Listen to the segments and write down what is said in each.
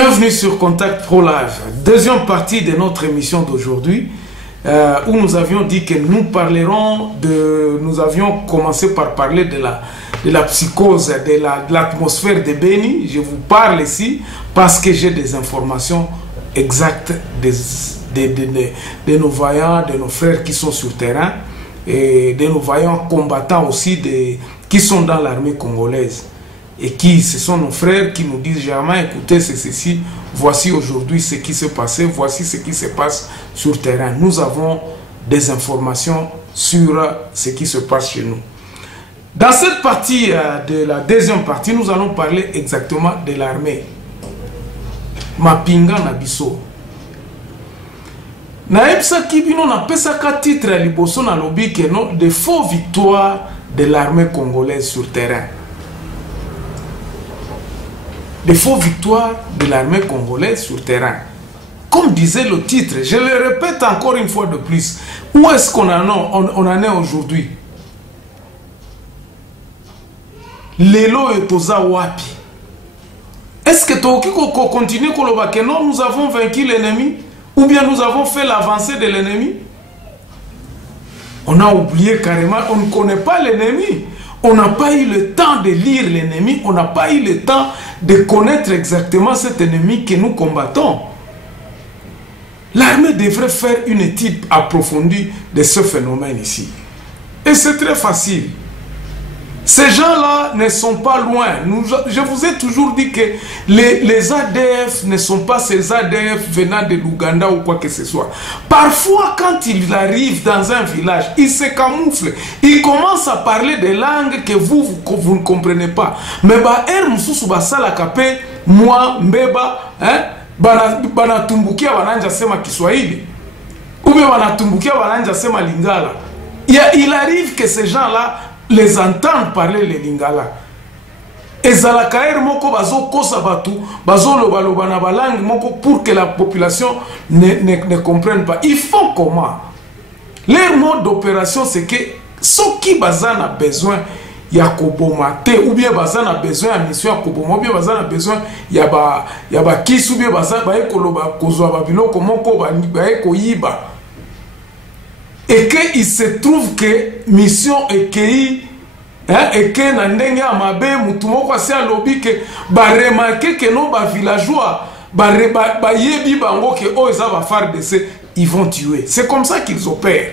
Bienvenue sur Contact Pro Live, deuxième partie de notre émission d'aujourd'hui, où nous avions dit que nous parlerons de... Nous avions commencé par parler de la psychose, de l'atmosphère de Beni. Je vous parle ici parce que j'ai des informations exactes de nos vaillants, de nos frères qui sont sur terrain, et de nos vaillants combattants aussi qui sont dans l'armée congolaise. Et ce sont nos frères qui nous disent jamais, écoutez, c'est ceci, voici aujourd'hui ce qui s'est passé, voici ce qui se passe sur le terrain. Nous avons des informations sur ce qui se passe chez nous. Dans cette partie de la deuxième partie, nous allons parler exactement de l'armée. Mapinga Nabiso. Naebsa Kibino na pesaka titre à liboso na lobby que non de faux victoires de l'armée congolaise sur le terrain. Des faux victoires de l'armée congolaise sur le terrain. Comme disait le titre, je le répète encore une fois de plus, où est-ce qu'on en est aujourd'hui? Lelo et Toza Wapi. Est-ce que tu continue que non, nous avons vaincu l'ennemi? Ou bien nous avons fait l'avancée de l'ennemi? On a oublié carrément, on ne connaît pas l'ennemi. On n'a pas eu le temps de lire l'ennemi, on n'a pas eu le temps de connaître exactement cet ennemi que nous combattons. L'armée devrait faire une étude approfondie de ce phénomène ici. Et c'est très facile. Ces gens-là ne sont pas loin. Je vous ai toujours dit que les ADF ne sont pas ces ADF venant de l'Ouganda ou quoi que ce soit. Parfois, quand ils arrivent dans un village, ils se camouflent. Ils commencent à parler des langues que vous ne comprenez pas. Mais moi, mbeba, banatumbukia bananja sema Kiswahili. Ou bien banatumbukia bananja sema Lingala. Il arrive que ces gens-là les entendre parler les lingala. Et zalakaer moko bazo kosa batu, bazo loba na balangue moko pour que la population ne comprenne pas. Ils font comment? Leur mode d'opération c'est que ceux qui bazan a besoin ya kobomate ou bien bazan a besoin ya mission ya koboma ou bien bazan a besoin ya ba kisu bien bazan ba ekoloba kozwa ba biloko moko ba ekoyiba. Et qu'il se trouve que mission ekei et que nandenge amabe mutumoko asi alobi que ba remarquer que non ba villageois ba yebi bango que oh ça va faire de ces ils vont tuer. C'est comme ça qu'ils opèrent.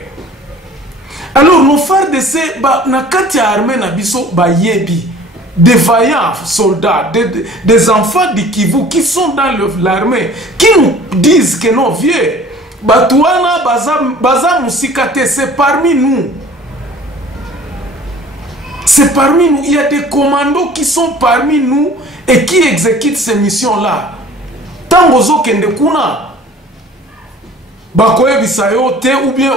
Alors nos frères de ces na kati armée na biso ba yebi des vaillants soldats, des enfants du Kivu qui sont dans l'armée, qui nous disent que non vieux Batouana baza musikate, c'est parmi nous. C'est parmi nous. Il y a des commandos qui sont parmi nous et qui exécutent ces missions-là. Tangozo kende kuna bakoye bisayo te ou bien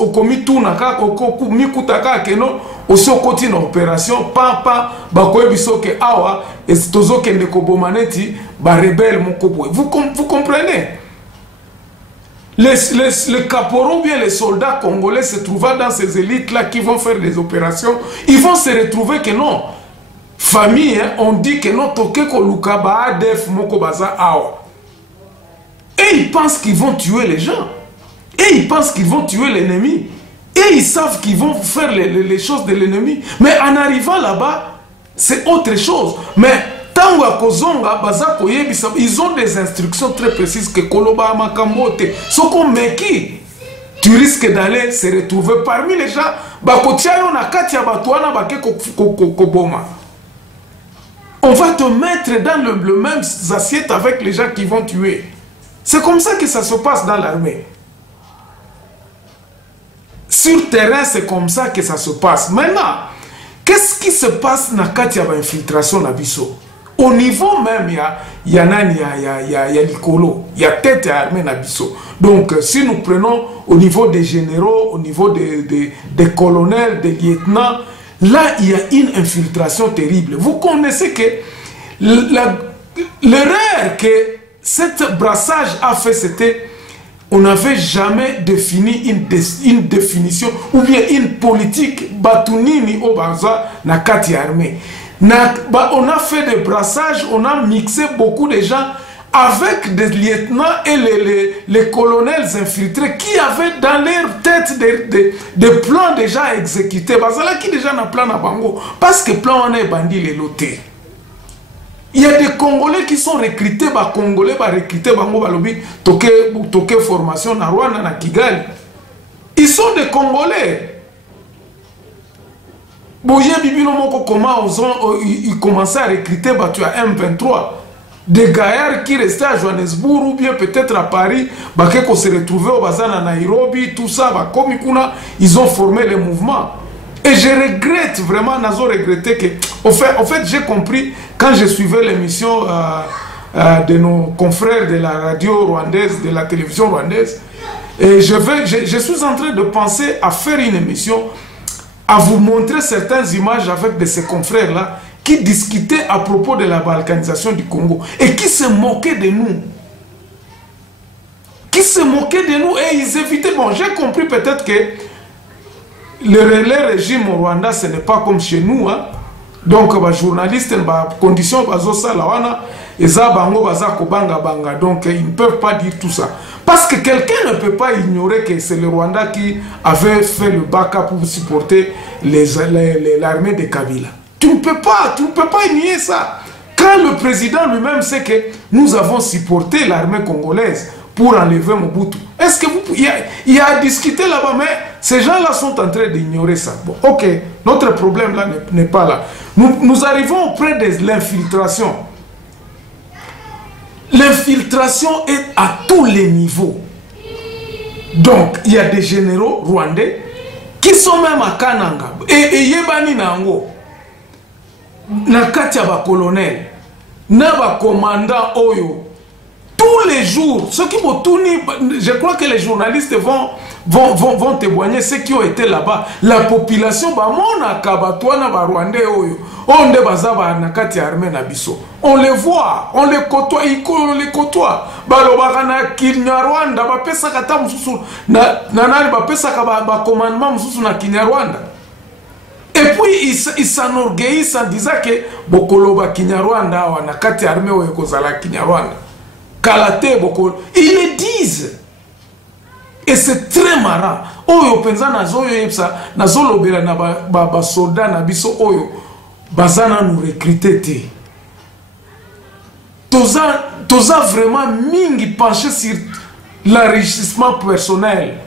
okomitu naka okomikutaka keno aussi okoti na opération papa bakoye bisoke awa estozo kende kobomaneti ba rebelle mokoboy. Vous comprenez? Les caporaux ou bien les soldats congolais se trouvant dans ces élites-là qui vont faire des opérations, ils vont se retrouver que non. Famille, hein, on dit que non, tokeko lukaba adef moko baza awa. Et ils pensent qu'ils vont tuer les gens. Et ils pensent qu'ils vont tuer l'ennemi. Et ils savent qu'ils vont faire les choses de l'ennemi. Mais en arrivant là-bas, c'est autre chose. Mais ils ont des instructions très précises que Koloba Makambote. Soko Meki, tu risques d'aller se retrouver parmi les gens. On va te mettre dans le même assiette avec les gens qui vont tuer. C'est comme ça que ça se passe dans l'armée. Sur terrain, c'est comme ça que ça se passe. Maintenant, qu'est-ce qui se passe dans la infiltration Nabiso? Au niveau même, il y a l'icolo, il y a tête armée Nabiso. Donc, si nous prenons au niveau des généraux, au niveau des colonels, des lieutenants, là, il y a une infiltration terrible. Vous connaissez que l'erreur que cet brassage a fait, c'était on n'avait jamais défini une définition ou bien une politique batunini au baza na kati armée. On a fait des brassages, on a mixé beaucoup de gens avec des lieutenants et les colonels infiltrés qui avaient dans leur tête des plans déjà exécutés. Bazala qui déjà n'a plan à Bango. Parce que plan on est bandit les lotés. Il y a des Congolais qui sont recrutés, Congolais recrutés, Bango Balobi, toke formation na Rwanda, na Kigali. Ils sont des Congolais. Boye Bibino Moko, comment ils commençaient à recruter tu as M23. Des gaillards qui restaient à Johannesburg ou bien peut-être à Paris, qu'on se retrouvait au Bazan à Nairobi, tout ça, ils ont formé le mouvement. Et je regrette vraiment, Nazo regretté que, en fait j'ai compris quand je suivais l'émission de nos confrères de la radio rwandaise, de la télévision rwandaise, et je suis en train de penser à faire une émission, à vous montrer certaines images avec de ces confrères-là, qui discutaient à propos de la balkanisation du Congo et qui se moquaient de nous. Qui se moquaient de nous et ils évitaient. Bon, j'ai compris peut-être que le régime au Rwanda, ce n'est pas comme chez nous. Hein. Donc, les journalistes, les conditions, donc ils ne peuvent pas dire tout ça. Parce que quelqu'un ne peut pas ignorer que c'est le Rwanda qui avait fait le backup pour supporter l'armée de Kabila. Tu ne peux pas nier ça. Quand le président lui-même sait que nous avons supporté l'armée congolaise pour enlever Mobutu, est-ce que il y a à discuter là-bas, mais ces gens-là sont en train d'ignorer ça. Bon, ok, notre problème là n'est pas là. Nous arrivons auprès de l'infiltration. L'infiltration est à tous les niveaux. Donc, il y a des généraux rwandais qui sont même à Kananga. Et Yebani Nango. Nakati ya ba colonel na ba commandant oyo tous les jours ceux qui vont tourner, je crois que les journalistes vont témoigner, ceux qui ont été là-bas, la population ba mona kabatwana ba rwandais oyo onde bazaba nakati ya armée na biso, on les voit, on les côtoie balobaka na Kinyarwanda ba pesa kata mususu na nani ba pesa ka ba commandement mususu na Kinyarwanda. Et puis ils s'enorgueillissent en disant que Bokoloba Kinyarwanda ou Nakati armée ou Ekozala Kinyarwanda. Kalate Bokolo. Ils le disent. Et c'est très marrant. Oyo penza nazo yepsa nazo lobela na ba soldat na biso oyo bazana nous recruter te. Toza vraiment mingi penché sur l'enrichissement personnel.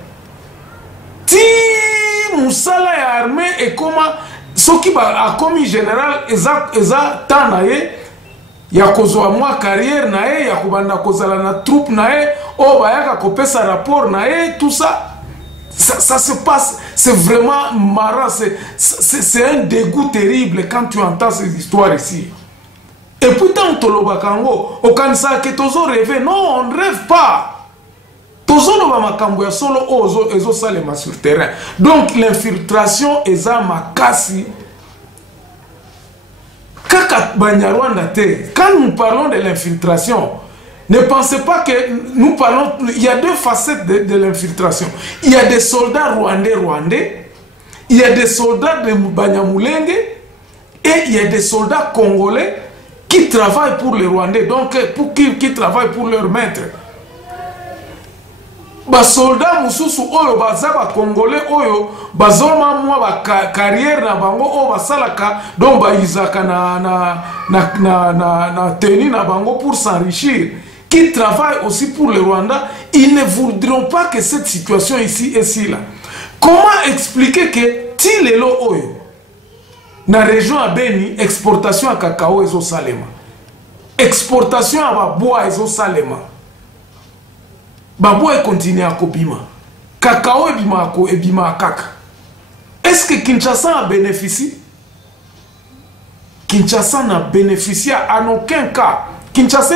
Moussala ya armée et comment ce qui a commis général eza tanaye ya kozwa moi carrière nae ya kubanda kozala na troupe nae o bayaka kopesa rapport nae tout ça ça se passe, c'est vraiment marrant, c'est un dégoût terrible quand tu entends ces histoires ici. Et pourtant toloba kango au kanisa que tozo rêver, non, on ne rêve pas. Sur terrain. Donc l'infiltration est makasi. Quand nous parlons de l'infiltration, ne pensez pas que nous parlons. Il y a deux facettes de l'infiltration. Il y a des soldats rwandais, il y a des soldats de Banyamulenge et il y a des soldats congolais qui travaillent pour les Rwandais, donc qui travaillent pour leur maître. Ba soldats mususu oyo bazaba congolais oyo bazoma mwa ba carrière na bango o basalaka donc ba izaka na tenue na bango pour s'enrichir, qui travaillent aussi pour le Rwanda. Ils ne voudront pas que cette situation ici et ici là. Comment expliquer que Tilelo oyo na région à Beni, exportation à cacao ezo salema, exportation à bois ezo salema, Babo continue à kobima. Cacao ebima kaka. Est-ce que Kinshasa a bénéficié? Kinshasa n'a bénéficié en aucun cas. Kinshasa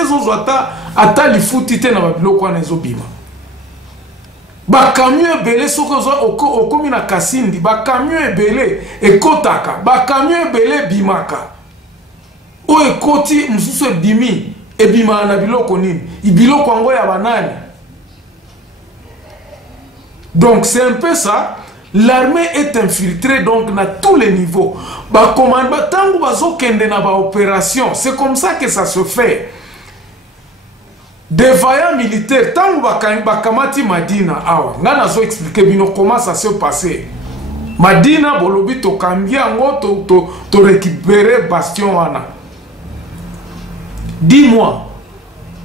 ata lifutite na babiloko wana ezobima. Ba camion ebele soko okomi na Kasindi, ba camion ebele ekotaka, ba camion ebele bimaka. O ekoti mususu ebimi, ebima na biloko nini? Ibiloko ngo ya banani. Donc c'est un peu ça. L'armée est infiltrée donc à tous les niveaux. C'est comme ça que ça se fait. défaillant militaire tant bakamati Madina awa nga nazo expliquer bino comment ça se passait. Madina bolobi to kambia ngo to récupérer bastion wana. Dis-moi,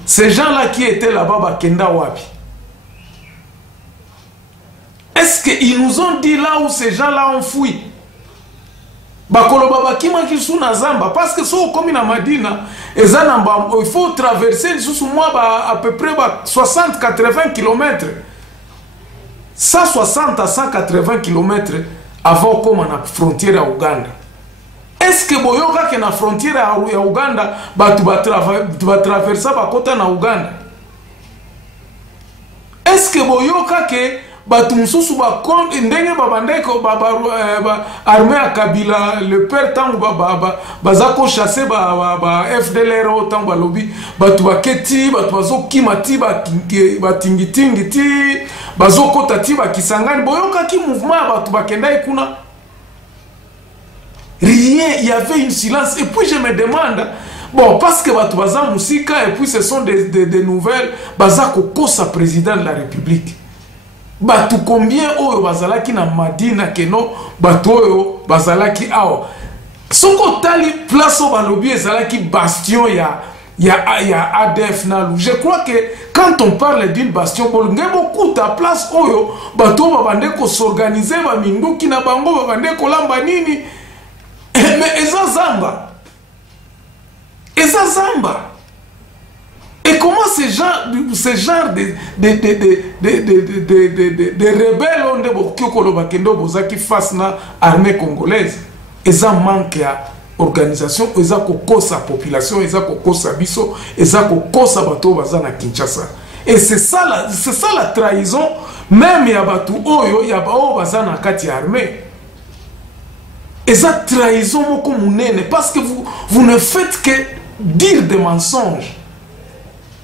ces gens-là qui étaient là-bas bakenda wapi? Est-ce qu'ils nous ont dit là où ces gens-là ont fui? Bakoloba bakima kisu na zamba parce que so comme na Madina ezanamba il faut traverser sous moi à peu près 60-80 km. 160 à 180 km avant comme na frontière à Ouganda. Est-ce que boyoka que na frontière à Ouganda batu ba traverser ba kota na Ouganda? Est-ce que boyoka que batu mususu ba compte ndenge babandeko armée à Kabila le père tangu bazako chasser ba FDLR tangu ba lobby batu baketi batu bazoki mati ba tingitingi ti bazoko tati ba kisangani boyoka ki mouvement batu bakenda ikuna. Rien, il y avait une silence. Et puis je me demande, bon, parce que batu baza musika et puis ce sont des nouvelles bazako kosa président de la République. Batu combien oyo bazalaki na Madina keno batu oyo bazalaki awa soko tali place au balobi ezalaki bastion ya ADF nalu. Je crois que quand on parle d'une bastion bolunge beaucoup ta place oyo batu babande ko s'organiser ba minduki na bango babande ko lamba nini mais eza zamba. Et comment ce genre de rebelles ont des face na armée congolaise? Ils ont manqué à organisation, ils ont sa population, ils ont sa biso, ils ont sa bateau bazana Kinshasa. Et c'est ça la trahison, même ya batu oyo ya bao bazana kati armée. Et ça trahison moko munene parce que vous ne faites que dire des mensonges.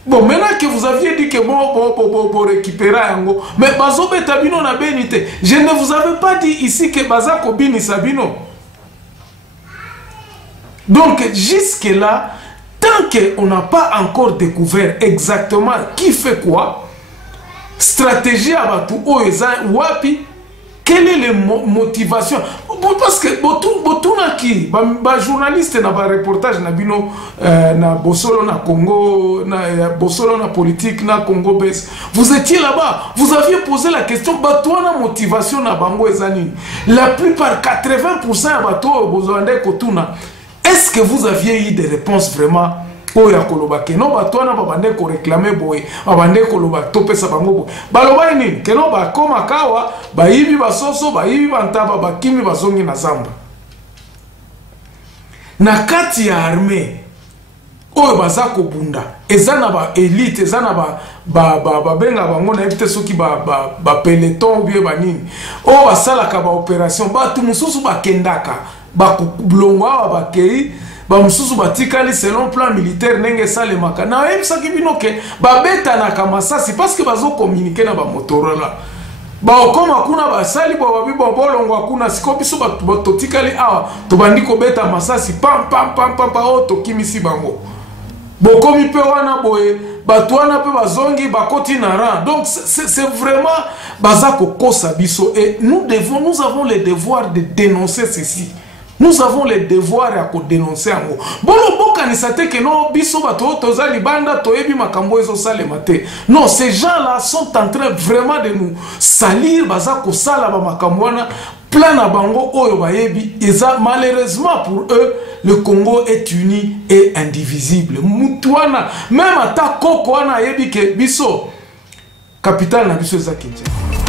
Bon, maintenant que vous aviez dit que bon récupérer yango, mais bazo betabino na benité. Je ne vous avais pas dit ici que bazako bini sabino. Donc jusque là, tant qu'on n'a pas encore découvert exactement qui fait quoi, stratégie à batu oeza wapi, quelle est la motivation? Parce que botuna ki ba journaliste na ba reportage na bino na Bosolo na Congo na Bosolo na politique na Congo bes. Vous étiez là-bas, vous aviez posé la question batouana motivation na bango ezani. La plupart 80% ya bato bozande kotuna. Est-ce que vous aviez eu des réponses vraiment? Oya koloba keno batwana babande ko réclamer boy babande koloba topesa bango boy baloba nini keno ba koma kawa bayibi basoso bayibi bantaba bakimi bazongi na zamba na kati ya armée oyo bazako bunda ezana ba élite ezana ba benga bango na ebite soki ba peloton bien banini o basala ka ba opération batu mususu bakendaka ba blongwa ba kei bamususu batikali selon plan militaire nenge salemaka na ebisaki bino ke babeta na kamasasi parce que bazo communiquer na ba Motorola ba okoma kuna basali ba babi ba bolongwa kuna siko biso batotikali awa to bandiko beta masasi pam o to kimisi bango bokomi pe wana boye batwana pe bazongi bakoti na ran. Donc c'est vraiment bazako kosa biso et nous avons le devoir de dénoncer ceci. Nous avons le devoir à dénoncer en haut. Bolo boka ni sate que non biso bato tozali banda toyebi makambo ezo salemate. Non, ces gens-là sont en train vraiment de nous salir bazako sala ba makambo wana plan na bango oyo bayebi eza malheureusement pour eux le Congo est uni et indivisible. Mutuana même ata koko wana yebi ke biso capitale na biso eza Kinshasa.